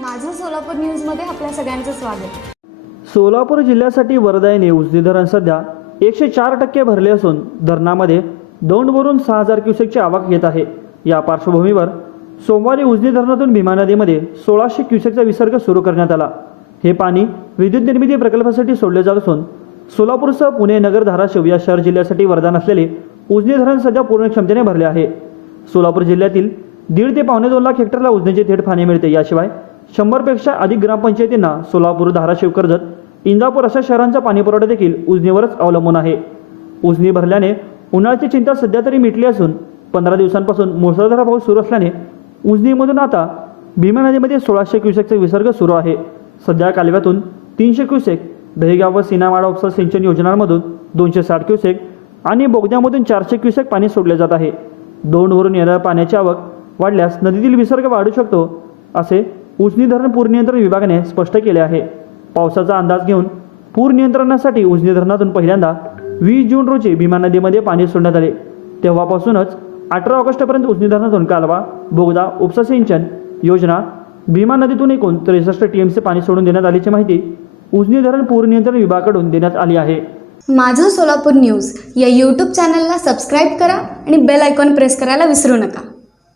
माझं सोलापूर न्यूजमध्ये आपल्या सगळ्यांचं स्वागत. सोलापूर जिल्ह्यासाठी वरदायने उजनी धरण सध्या एकशे चार टक्के भरले असून धरणामध्ये दौंडवरून सहा हजार क्युसेकची आवक येत आहे. या पार्श्वभूमीवर सोमवारी उजनी धरणातून भीमा नदीमध्ये सोळाशे क्युसेकचा विसर्ग सुरू करण्यात आला. हे पाणी विद्युत निर्मिती प्रकल्पासाठी सोडले जात असून सोलापूरसह पुणे नगर धाराशिव या शहर जिल्ह्यासाठी वरदान असलेले उजनी धरण सध्या पूर्ण क्षमतेने भरले आहे. सोलापूर जिल्ह्यातील दीड ते पावणे दोन लाख हेक्टरला उजनीचे थेट पाणी मिळते. याशिवाय शंभरपेक्षा अधिक ग्रामपंचायतींना सोलापूर धाराशिव कर्जत इंदापूर अशा शहरांचा पाणीपुरवठा देखील उजनीवरच अवलंबून आहे. उजनी भरल्याने उन्हाळ्याची चिंता सध्या तरी मिटली असून पंधरा दिवसांपासून मुसळधार पाऊस सुरू असल्याने उजनीमधून आता भीमा नदीमध्ये सोळाशे क्युसेकचा विसर्ग सुरू आहे. सध्या कालव्यातून तीनशे क्युसेक दहेगाव व सीनामाडा उपसा सिंचन योजनांमधून दोनशे साठ क्युसेक आणि बोगद्यामधून चारशे क्युसेक पाणी सोडले जात आहे. दोनवरून येणाऱ्या पाण्याची आवक वाढल्यास नदीतील विसर्ग वाढू शकतो असे उजनी धरण पूर नियंत्रण विभागाने स्पष्ट केले आहे. पावसाचा अंदाज घेऊन पूर नियंत्रणासाठी उजनी धरणातून पहिल्यांदा वीस जून रोजी भीमा नदीमध्ये पाणी सोडण्यात आले. तेव्हापासूनच अठरा ऑगस्टपर्यंत उजनी धरणातून कालवा बोगदा उपसा सिंचन योजना भीमा नदीतून एकूण त्रेसष्ट टीएमसी पाणी सोडून देण्यात आल्याची माहिती उजनी धरण पूर नियंत्रण विभागाकडून देण्यात आली आहे. माझं सोलापूर न्यूज या यूट्यूब चॅनलला सबस्क्राईब करा आणि बेल आयकॉन प्रेस करायला विसरू नका.